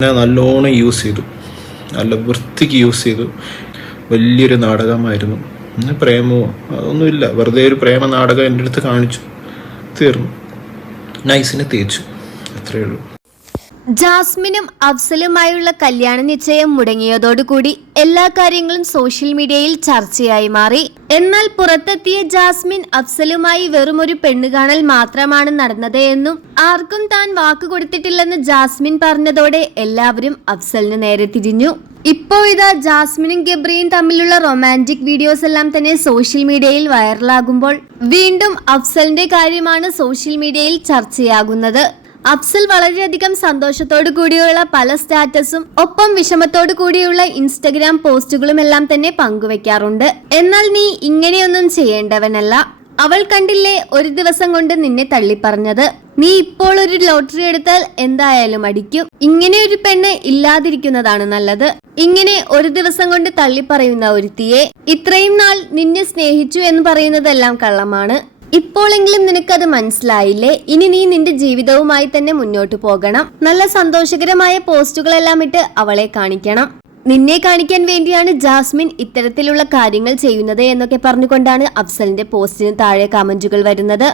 എന്നെ നല്ലോണം യൂസ് ചെയ്തു. നല്ല വൃത്തിക്ക് യൂസ് ചെയ്തു. വലിയൊരു നാടകമായിരുന്നു. പ്രേമോ അതൊന്നുമില്ല. വെറുതെ ഒരു പ്രേമ നാടകം എന്റെ അടുത്ത് കാണിച്ചു. തീർന്നു. നൈസിനെ തേച്ചു. അത്രയേ ഉള്ളൂ. ജാസ്മിനും അഫ്സലുമായുള്ള കല്യാണ നിശ്ചയം മുടങ്ങിയതോടുകൂടി എല്ലാ കാര്യങ്ങളും സോഷ്യൽ മീഡിയയിൽ ചർച്ചയായി മാറി. എന്നാൽ പുറത്തെത്തിയ ജാസ്മിൻ അഫ്സലുമായി വെറുമൊരു പെണ്ണുകാണൽ മാത്രമാണ് നടന്നത് എന്നും ആർക്കും താൻ വാക്ക് കൊടുത്തിട്ടില്ലെന്ന് ജാസ്മിൻ പറഞ്ഞതോടെ എല്ലാവരും അഫ്സലിന് നേരെ തിരിഞ്ഞു. ഇപ്പോ ഇതാ ജാസ്മിനും ഗബ്രിയും തമ്മിലുള്ള റൊമാന്റിക് വീഡിയോസ് എല്ലാം തന്നെ സോഷ്യൽ മീഡിയയിൽ വൈറലാകുമ്പോൾ വീണ്ടും അഫ്സലിന്റെ കാര്യമാണ് സോഷ്യൽ മീഡിയയിൽ ചർച്ചയാകുന്നത്. അഫ്സൽ വളരെയധികം സന്തോഷത്തോടു കൂടിയുള്ള പല സ്റ്റാറ്റസും ഒപ്പം വിഷമത്തോടു കൂടിയുള്ള ഇൻസ്റ്റഗ്രാം പോസ്റ്റുകളും എല്ലാം തന്നെ പങ്കുവെക്കാറുണ്ട്. എന്നാൽ നീ ഇങ്ങനെയൊന്നും ചെയ്യേണ്ടവനല്ല. അവൾ കണ്ടില്ലേ ഒരു ദിവസം കൊണ്ട് നിന്നെ തള്ളിപ്പറഞ്ഞത്. നീ ഇപ്പോൾ ഒരു ലോട്ടറി എടുത്താൽ എന്തായാലും അടിക്കും. ഇങ്ങനെ ഒരു പെണ്ണ് ഇല്ലാതിരിക്കുന്നതാണ് നല്ലത്. ഇങ്ങനെ ഒരു ദിവസം കൊണ്ട് തള്ളിപ്പറയുന്ന ഒരുത്തിയെ ഇത്രയും നാൾ നിന്നെ സ്നേഹിച്ചു എന്ന് പറയുന്നതെല്ലാം കള്ളമാണ്. ഇപ്പോഴെങ്കിലും നിനക്കത് മനസ്സിലായില്ലേ? ഇനി നീ നിന്റെ ജീവിതവുമായി തന്നെ മുന്നോട്ട് പോകണം. നല്ല സന്തോഷകരമായ പോസ്റ്റുകളെല്ലാം ഇട്ട് അവളെ കാണിക്കണം. നിന്നെ കാണിക്കാൻ വേണ്ടിയാണ് ജാസ്മിൻ ഇത്തരത്തിലുള്ള കാര്യങ്ങൾ ചെയ്യുന്നത് എന്നൊക്കെ പറഞ്ഞുകൊണ്ടാണ് അഫ്സലിന്റെ പോസ്റ്റിന് താഴെ കമന്റുകൾ വരുന്നത്.